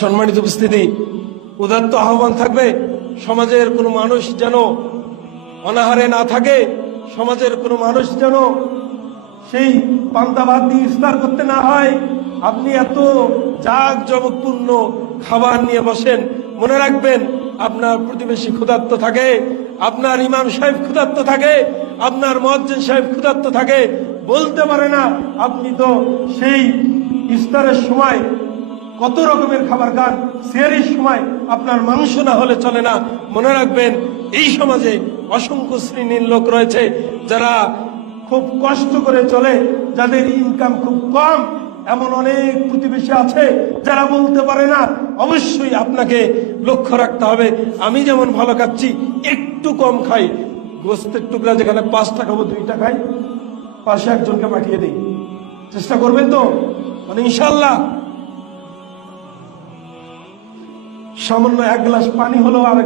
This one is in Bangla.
সম্মানিত উপস্থিতি, উদাত্ত আহ্বান থাকবে সমাজের কোনো মানুষ যেন অনাহারে না থাকে, সমাজের কোনো মানুষ যেন সেই পান্তা ভাত দিয়ে ইফতার করতে না হয়। আপনি এত জাগ জমকপূর্ণ খাবার নিয়ে বসেন, মনে রাখবেন আপনার প্রতিবেশী ক্ষুধার্ত থাকে, আপনার ইমাম সাহেব ক্ষুধার্ত থাকে, আপনার মুয়াজ্জিন সাহেব ক্ষুধার্ত থাকে, বলতে পারে না আপনি তো সেই ইফতারের সময় কত রকমের খাবার খান, সেহরির সময় আপনার মাংস না হলে চলে না। মনে রাখবেন এই সমাজে অসংখ্য শ্রেণীর লোক রয়েছে যারা খুব কষ্ট করে চলে, যাদের ইনকাম খুব কম। এমন অনেক প্রতিবেশী আছে যারা বলতে পারে না। অবশ্যই আপনাকে লক্ষ্য রাখতে হবে। আমি যেমন ভালো খাচ্ছি, একটু কম খাই, গোস্তের টুকরা যেখানে 5 টাকা 2 টাকায় পাশে একজনকে পাঠিয়ে দিই। চেষ্টা করবেন তো? মানে ইনশাল্লাহ সামান্য 1 গ্লাস পানি হলো আর